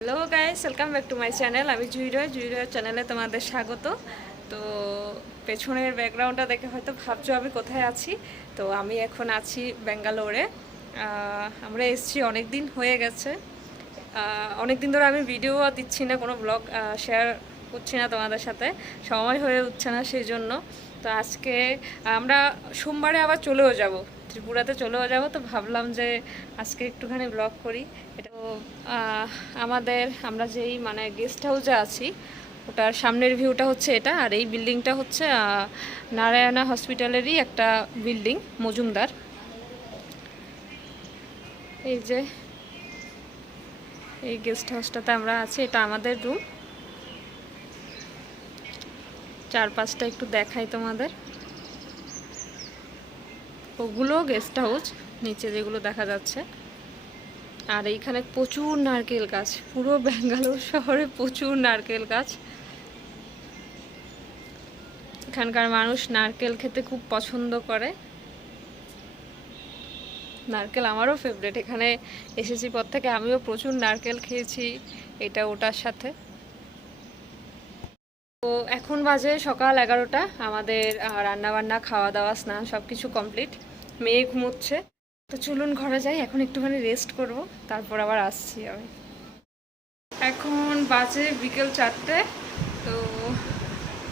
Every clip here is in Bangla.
Hello guys, welcome back to my channel. আমি জুইরয়। জুইরয় চ্যানেলে তোমাদের স্বাগত। তো পেছনের ব্যাকগ্রাউন্ডটা দেখে হয়তো ভাবছ আমি কোথায় আছি। তো আমি এখন আছি ব্যাঙ্গালোরে। আমরা এসেছি অনেক দিন হয়ে গেছে। অনেক দিন ধরে আমি ভিডিও দিচ্ছি না, কোনো ব্লগ শেয়ার করছি না তোমাদের সাথে। সময় হয়ে উঠছে না সেই জন্য। তো আজকে আমরা সোমবারে আবার চলেও যাব। ত্রিপুরাতে চলেও যাব, তো ভাবলাম যে আজকে একটুখানি ব্লগ করি। এটা আমাদের, আমরা যেই মানে গেস্ট হাউসে আছি, ওটার সামনের ভিউটা হচ্ছে এটা, আর এই বিল্ডিংটা হচ্ছে নারায়ণা হসপিটালেরই একটা বিল্ডিং মজুমদার। এই যে, এই গেস্ট হাউসটাতে আমরা আছি, এটা আমাদের রুম চারপাশটা একটু দেখাই তোমাদের। ওগুলো গেস্ট হাউস নিচে যেগুলো দেখা যাচ্ছে। আর এইখানে প্রচুর নারকেল গাছ, পুরো ব্যাঙ্গালোর শহরে প্রচুর নারকেল গাছ। এখানকার মানুষ নারকেল খেতে খুব পছন্দ করে। নারকেল আমারও ফেভারিট এখানে এসেছি পর থেকে আমিও প্রচুর নারকেল খেয়েছি, এটা ওটার সাথে। তো এখন বাজে সকাল এগারোটা। আমাদের রান্নাবান্না খাওয়া দাওয়া স্নান সব কিছু কমপ্লিট। মেয়ে ঘুমোচ্ছে। তো চলুন ঘরে যাই, এখন একটুখানি রেস্ট করব, তারপর আবার আসছি আমি। এখন বাজে বিকেল চারটে, তো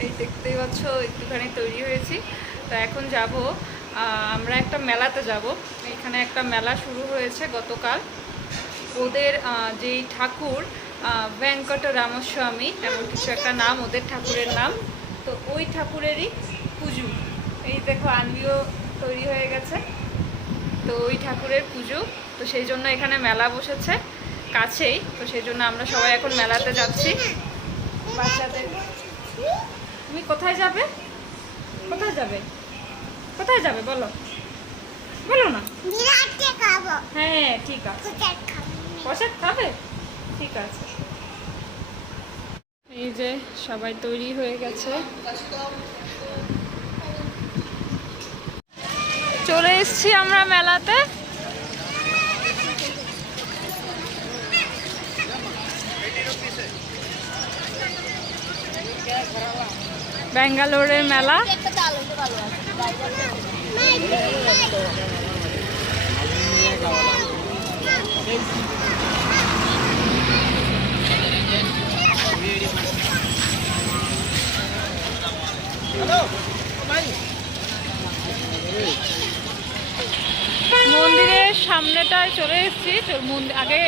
এই দেখতেই পাচ্ছ, একটুখানি তৈরি হয়েছি। তো এখন যাব আমরা একটা মেলাতে যাব। এখানে একটা মেলা শুরু হয়েছে গতকাল। ওদের যেই ঠাকুর ভেঙ্কট রামস্বামী এমন কিছু একটা নাম ওদের ঠাকুরের নাম। তো ওই ঠাকুরেরই পুজো। এই দেখো আনবিও তৈরি হয়ে গেছে। তো ওই ঠাকুরের পুজো। তো সেই জন্য এখানে মেলা বসেছে কাছেই। তো সেই জন্য আমরা সবাই এখন মেলাতে যাচ্ছি। বাচ্চাদের। তুমি কোথায় যাবে? কোথায় যাবে? কোথায় যাবে? বলো। বলো না। হ্যাঁ ঠিক আছে। প্রসাদ খাবে? ঠিক আছে। এই যে সবাই তৈরি হয়ে গেছে। চলে এসেছি আমরা মেলাতে। ব্যাঙ্গালোরের মেলা। মন্দিরের সামনেটায় চলে এসেছি। আগে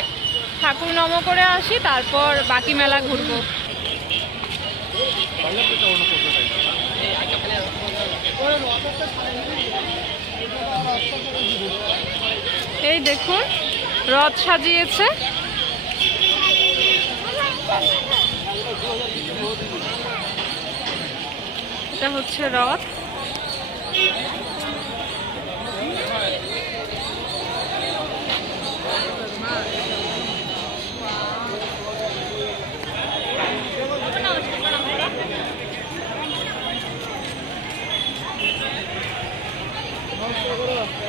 ঠাকুর নম করে আসি, তারপর বাকি মেলা ঘুরবো। এই দেখুন, রথ সাজিয়েছে। এটা হচ্ছে রথ। ঠাকুরকে আহ,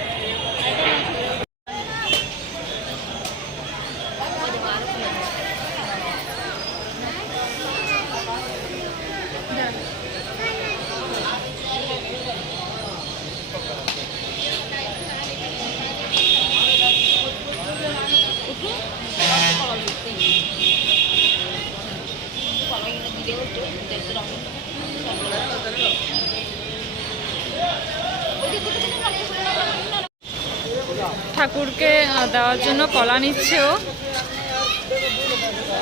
দেওয়ার জন্য কলা নিচ্ছেও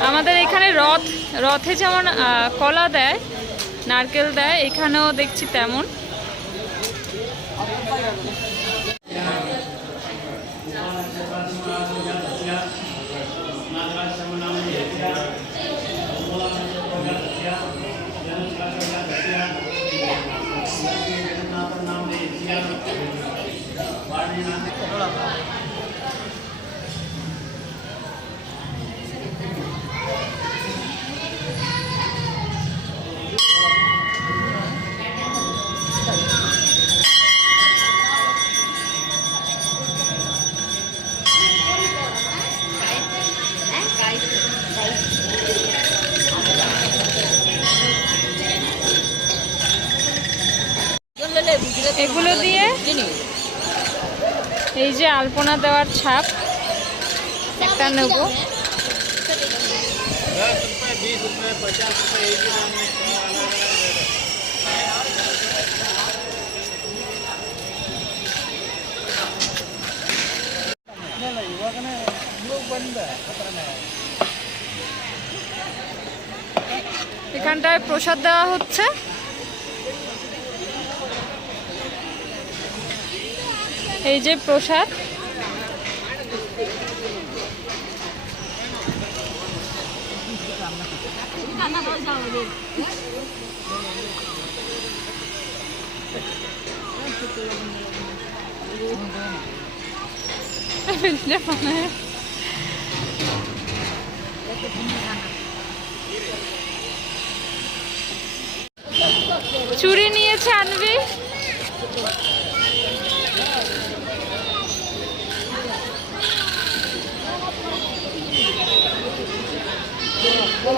আমাদের এখানে রথ, রথে যেমন কলা দেয়, নারকেল দেয়, এখানেও দেখছি তেমন আলপনা দেওয়ার ছাপ। একটা নেব। এখানটায় প্রসাদ দেওয়া হচ্ছে। এই যে প্রসাদ। एक ही दाम में सौ अलग अलग रेट है। এখানটায় প্রসাদ দেওয়া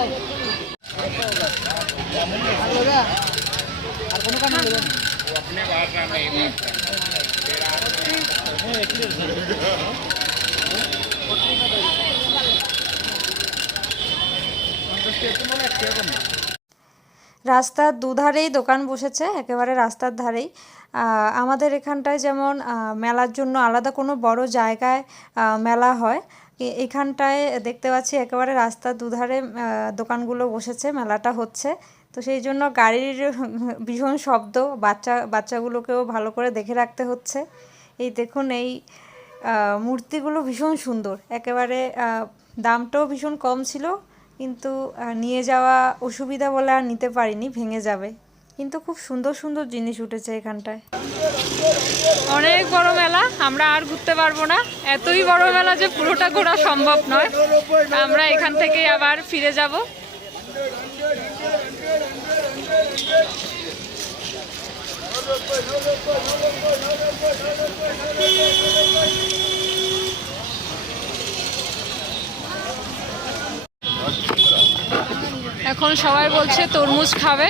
হচ্ছে এই রাস্তার দুধারেই দোকান বসেছে, একেবারে রাস্তার ধারেই। আমাদের এখানটায় যেমন মেলার জন্য আলাদা কোনো বড় জায়গায় মেলা হয়। এখানটায় দেখতে পাচ্ছি একেবারে রাস্তার দুধারে দোকানগুলো বসেছে, মেলাটা হচ্ছে। তো সেই জন্য গাড়ির ভীষণ শব্দ, বাচ্চা, বাচ্চাগুলোকেও ভালো করে দেখে রাখতে হচ্ছে। এই দেখুন, এই মূর্তিগুলো ভীষণ সুন্দর। একেবারে দামটাও ভীষণ কম ছিল, কিন্তু নিয়ে যাওয়া অসুবিধা বলে আর নিতে পারিনি, ভেঙে যাবে। কিন্তু খুব সুন্দর সুন্দর জিনিস উঠেছে এখানটায়। অনেক বড় মেলা, আমরা আর ঘুরতে পারব না। এতই বড় মেলা যে পুরোটা ঘোরা সম্ভব নয়। আমরা এখান থেকে আবার ফিরে যাব। এখন সবাই বলছে তরমুজ খাবে।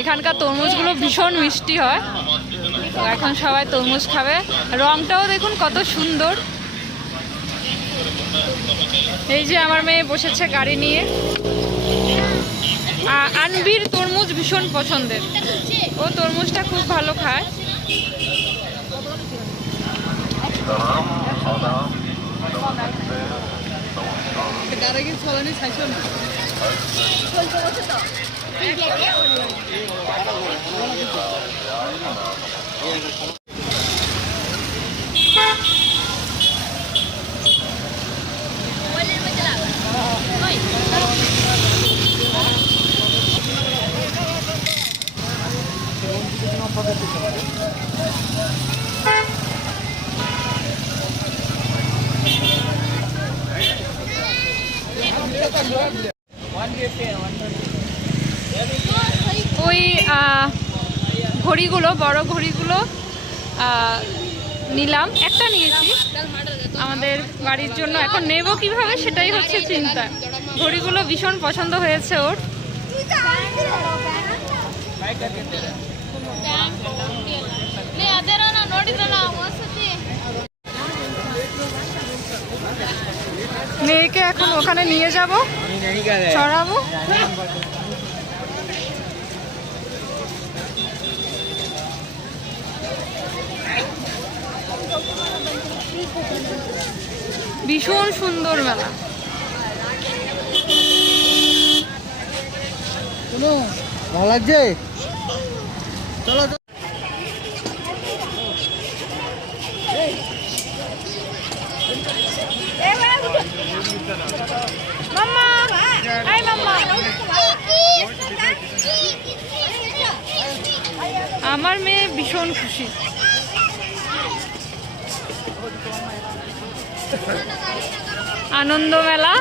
এখানকার তরমুজগুলো ভীষণ মিষ্টি হয়। এখন সবাই তরমুজ খাবে। রংটাও দেখুন কত সুন্দর। এই যে আমার মেয়ে বসেছে গাড়ি নিয়ে। আনবির তরমুজ ভীষণ পছন্দের। ও তরমুজটা খুব ভালো খায়। ঘড়িগুলো, বড় ঘড়িগুলো নিলাম। একটা নিয়েছি। আমাদের বাড়ির জন্য। এখন নেব কীভাবে সেটাই হচ্ছে চিন্তা। ঘড়িগুলো ভীষণ পছন্দ হয়েছে ওর। মেয়েকে এখন ওখানে নিয়ে যাব। চড়াবো। ভীষণ সুন্দর মেলা। ভালো লাগছে? চলো আমার মেয়ে ভীষণ খুশি। আনন্দ মেলা।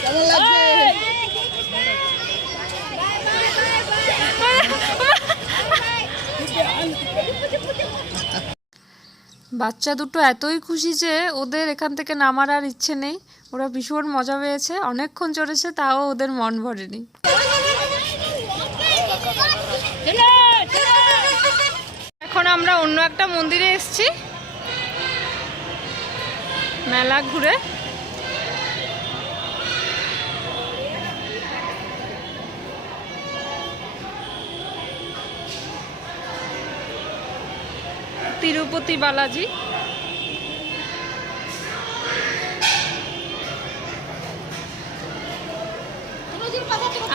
কেমন লাগছে? বাচ্চা দুটো এতই খুশি যে ওদের এখান থেকে নামার আর ইচ্ছে নেই। ওরা ভীষণ মজা পেয়েছে, অনেকক্ষণ চড়েছে, তাও ওদের মন ভরেনি। এখন আমরা অন্য একটা মন্দিরে এসছি, মেলা ঘুরে। তিরুপতি বালাজি।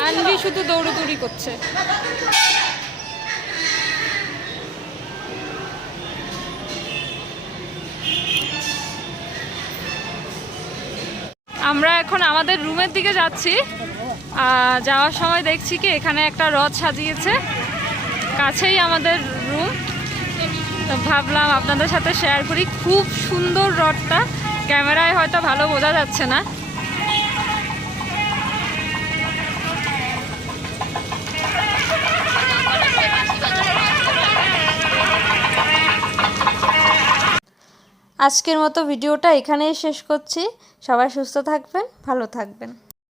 আনবি শুধু দৌড়দৌড়ি করছে। আমরা এখন আমাদের রুমের দিকে যাচ্ছি। যাওয়ার সময় দেখছি কি এখানে একটা রথ সাজিয়েছে। কাছেই আমাদের রুম। তো ভাবলাম আপনাদের সাথে শেয়ার করি। খুব সুন্দর রথটা। ক্যামেরায় হয়তো ভালো বোঝা যাচ্ছে না। আজকের মতো ভিডিওটা এখানেই শেষ করছি। সবাই সুস্থ থাকবেন, ভালো থাকবেন।